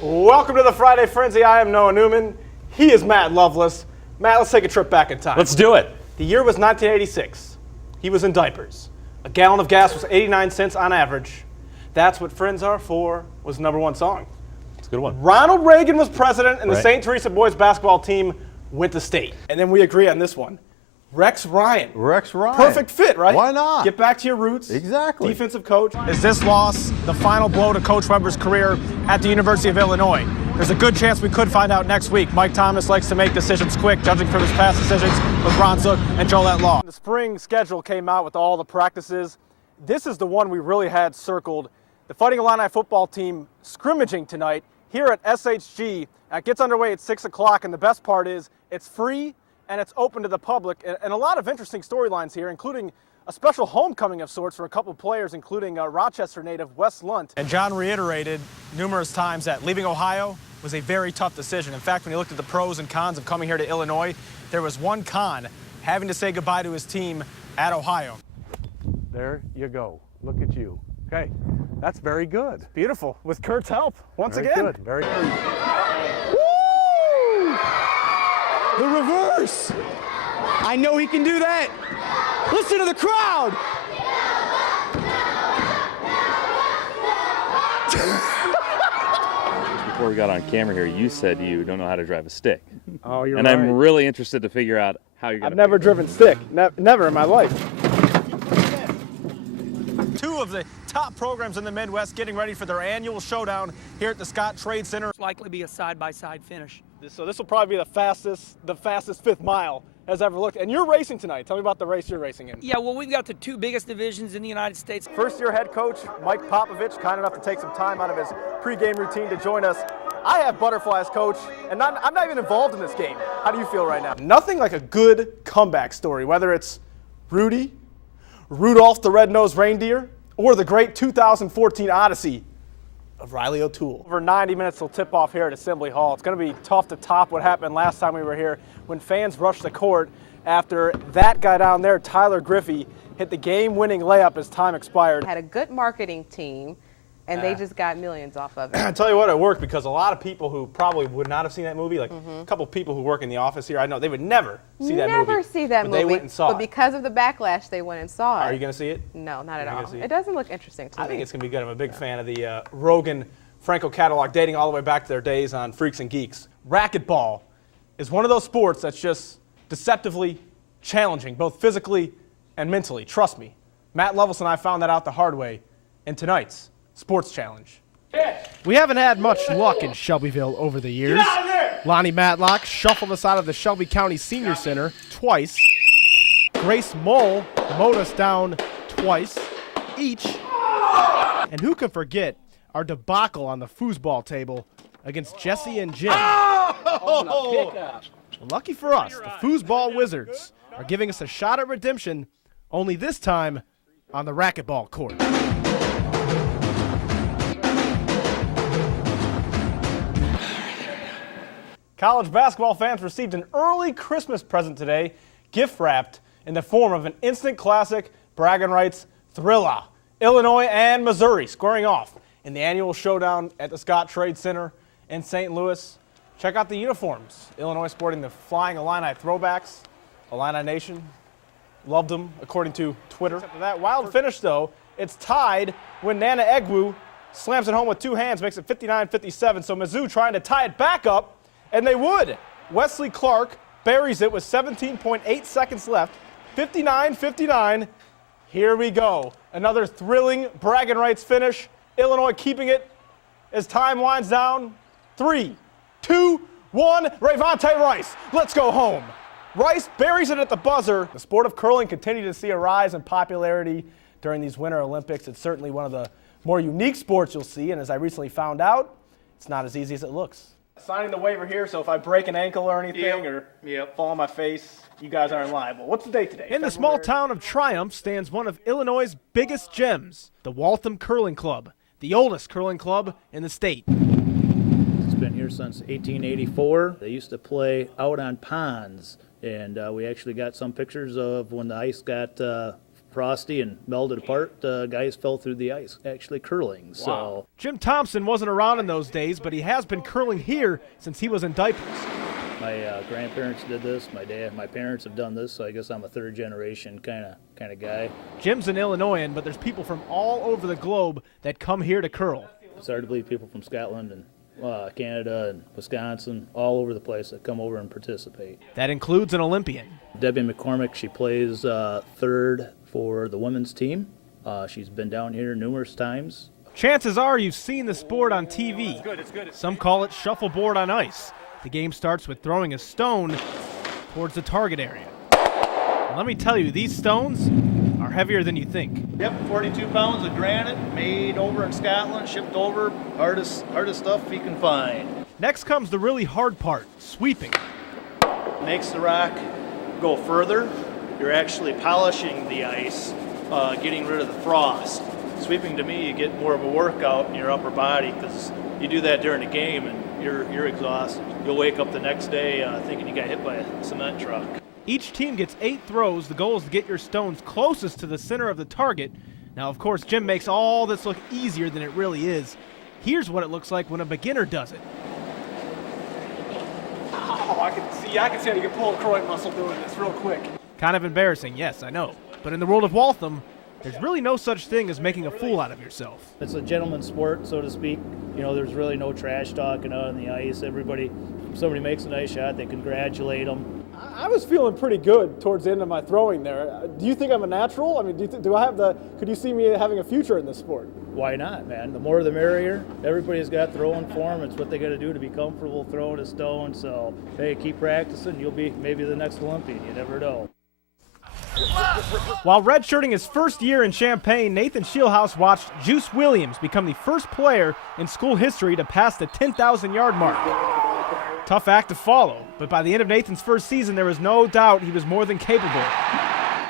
Welcome to the Friday Frenzy. I am Noah Newman. He is Matt Loveless. Matt, let's take a trip back in time. Let's do it. The year was 1986. He was in diapers. A gallon of gas was 89 cents on average. That's What Friends Are For was the #1 song. It's a good one. Ronald Reagan was president, and the Right. St. Teresa boys basketball team went to state. And then we agree on this one. Rex Ryan. Rex Ryan. Perfect fit, right? Why not? Get back to your roots. Exactly. Defensive coach. Is this loss the final blow to Coach Weber's career at the University of Illinois? There's a good chance we could find out next week. Mike Thomas likes to make decisions quick, judging from his past decisions with Ron Zook and Jolette Law. The spring schedule came out with all the practices. This is the one we really had circled. The Fighting Illini football team scrimmaging tonight here at SHG. It gets underway at 6 o'clock, and the best part is it's free and it's open to the public. And a lot of interesting storylines here, including a special homecoming of sorts for a couple players, including Rochester native Wes Lunt. And John reiterated numerous times that leaving Ohio was a very tough decision. In fact, when he looked at the pros and cons of coming here to Illinois, there was one con, having to say goodbye to his team at Ohio. There you go. Look at you. Okay, that's very good. Beautiful, with Kurt's help, once Very again. good. Very good. Woo! The reverse. I know he can do that. Listen to the crowd. Before we got on camera here, you said you don't know how to drive a stick. Oh, you're and right. I'm really interested to figure out how you're going to. I've never driven stick, never in my life. Two of the top programs in the Midwest getting ready for their annual showdown here at the Scott Trade Center. Likely be a side-by-side finish. So this will probably be the fastest fifth mile has ever looked. And you're racing tonight. Tell me about the race you're racing in. Yeah, well, we've got the two biggest divisions in the United States. First-year head coach Mike Popovich, kind enough to take some time out of his pregame routine to join us. I have butterflies, coach, and I'm not even involved in this game. How do you feel right now? Nothing like a good comeback story, whether it's Rudy, Rudolph the Red-Nosed Reindeer, or the great 2014 Odyssey of Riley O'Toole. Over 90 minutes till tip-off here at Assembly Hall. It's going to be tough to top what happened last time we were here when fans rushed the court after that guy down there, Tyler Griffey, hit the game-winning layup as time expired. Had a good marketing team, and they just got millions off of it. I tell you what, it worked because a lot of people who probably would not have seen that movie, like a couple people who work in the office here, I know they would never see that movie. Never see that but movie. They went and saw but it. because of the backlash, they went and saw it. Are you going to see it? No, not at You're not all. gonna see It doesn't look interesting to me. I think it's going to be good. I'm a big fan of the Rogan Franco catalog, dating all the way back to their days on Freaks and Geeks. Racquetball is one of those sports that's just deceptively challenging, both physically and mentally. Trust me. Matt Loveless and I found that out the hard way in tonight's Sports Challenge. We haven't had much luck in Shelbyville over the years. Lonnie Matlock shuffled us out of the Shelby County Senior Center twice. Grace Mole mowed us down twice each. And who can forget our debacle on the foosball table against Jesse and Jim. Lucky for us, the foosball Wizards are giving us a shot at redemption, only this time on the racquetball court. College basketball fans received an early Christmas present today, gift wrapped in the form of an instant classic bragging rights thriller. Illinois and Missouri squaring off in the annual showdown at the Scott Trade Center in St. Louis. Check out the uniforms. Illinois sporting the Flying Illini throwbacks. Illini Nation loved them, according to Twitter. After that wild finish, though, it's tied when Nana Egwu slams it home with two hands, makes it 59-57. So Mizzou trying to tie it back up, and they would. Wesley Clark buries it with 17.8 seconds left. 59-59. Here we go. Another thrilling bragging rights finish. Illinois keeping it as time winds down. 3, 2, 1. Rayvonte Rice, let's go home. Rice buries it at the buzzer. The sport of curling continued to see a rise in popularity during these Winter Olympics. It's certainly one of the more unique sports you'll see, and as I recently found out, it's not as easy as it looks. Signing the waiver here, so if I break an ankle or anything or fall on my face, you guys aren't liable. What's the date today? In the small town of Triumph stands one of Illinois' biggest gems, the Waltham Curling Club, the oldest curling club in the state. It's been here since 1884. They used to play out on ponds, and we actually got some pictures of when the ice got frosty and melted apart. Guys fell through the ice, actually curling. So Jim Thompson wasn't around in those days, but he has been curling here since he was in diapers. my grandparents did this. My parents have done this. So I guess I'm a third generation kind of guy. Jim's an Illinoisan, but there's people from all over the globe that come here to curl. It's hard to believe people from Scotland and Canada and Wisconsin, all over the place that come over and participate. That includes an Olympian. Debbie McCormick, she plays third for the women's team. She's been down here numerous times. Chances are you've seen the sport on TV. It's good. Some call it shuffleboard on ice. The game starts with throwing a stone towards the target area. And let me tell you, these stones are heavier than you think. Yep, 42 pounds of granite made over in Scotland, shipped over, hardest stuff you can find. Next comes the really hard part, sweeping. Makes the rock go further. You're actually polishing the ice, getting rid of the frost. Sweeping, to me, you get more of a workout in your upper body because you do that during the game and you're exhausted. You'll wake up the next day thinking you got hit by a cement truck. Each team gets 8 throws. The goal is to get your stones closest to the center of the target. Now, of course, Jim makes all this look easier than it really is. Here's what it looks like when a beginner does it. Oh, I can see how you can pull a groin muscle doing this real quick. Kind of embarrassing, yes, I know. But in the world of Waltham, there's really no such thing as making a fool out of yourself. It's a gentleman's sport, so to speak. You know, there's really no trash talking out on the ice. If somebody makes a nice shot, they congratulate them. I was feeling pretty good towards the end of my throwing there. Do you think I'm a natural? I mean, could you see me having a future in this sport? Why not, man? The more the merrier. Everybody's got throwing form. It's what they got to do to be comfortable throwing a stone. So, hey, keep practicing. You'll be maybe the next Olympian. You never know. While redshirting his first year in Champaign, Nathan Shieldhouse watched Juice Williams become the first player in school history to pass the 10,000-yard mark. Tough act to follow, but by the end of Nathan's first season, there was no doubt he was more than capable.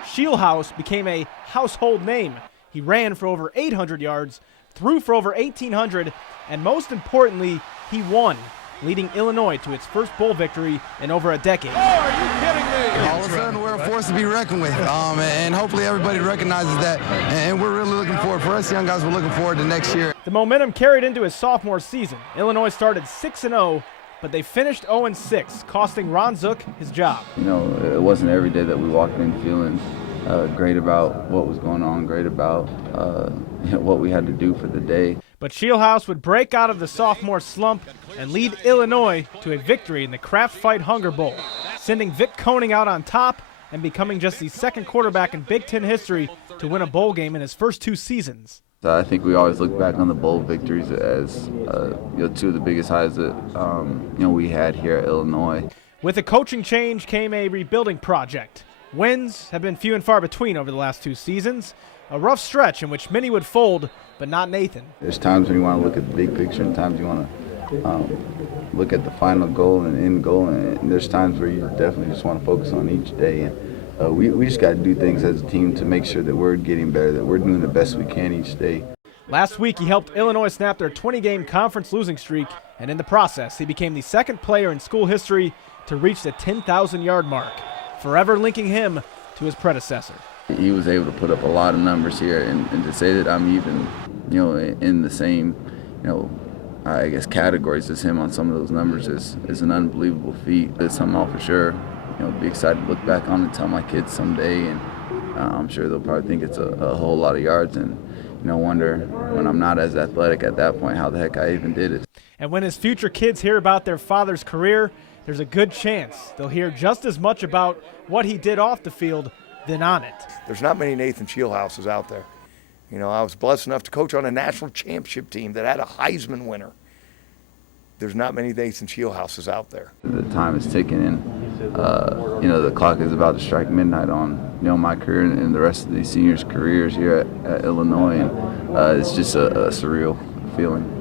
Shieldhouse became a household name. He ran for over 800 yards, threw for over 1,800, and most importantly, he won, leading Illinois to its first bowl victory in over a decade. Oh, are you kidding me? All of a sudden, we're a force to be reckoned with, and hopefully everybody recognizes that, and we're really looking forward. For us young guys, we're looking forward to next year. The momentum carried into his sophomore season. Illinois started 6-0, but they finished 0-6, costing Ron Zook his job. You know, it wasn't every day that we walked in feeling great about what was going on, great about what we had to do for the day. But Shieldhouse would break out of the sophomore slump and lead Illinois to a victory in the Kraft Fight Hunger Bowl, sending Vic Koenig out on top and becoming just the second quarterback in Big Ten history to win a bowl game in his first 2 seasons. I think we always look back on the bowl victories as two of the biggest highs that we had here at Illinois. With a coaching change came a rebuilding project. Wins have been few and far between over the last 2 seasons. A rough stretch in which many would fold, but not Nathan. There's times when you want to look at the big picture and times you want to look at the final goal and end goal, and there's times where you definitely just want to focus on each day. And we just got to do things as a team to make sure that we're getting better, that we're doing the best we can each day. Last week, he helped Illinois snap their 20-game conference losing streak, and in the process, he became the second player in school history to reach the 10,000-yard mark, forever linking him to his predecessor. He was able to put up a lot of numbers here, and to say that I'm even, in the same, I guess categories as him on some of those numbers is an unbelievable feat. It's something I'll for sure, be excited to look back on and tell my kids someday, and I'm sure they'll probably think it's a whole lot of yards and, wonder when I'm not as athletic at that point how the heck I even did it. And when his future kids hear about their father's career, there's a good chance they'll hear just as much about what he did off the field than on it. There's not many Nathan Shieldhouses out there. I was blessed enough to coach on a national championship team that had a Heisman winner. There's not many Nathan Shieldhouses out there. The time is ticking, and the clock is about to strike midnight on my career and the rest of these seniors' careers here at Illinois, and it's just a surreal feeling.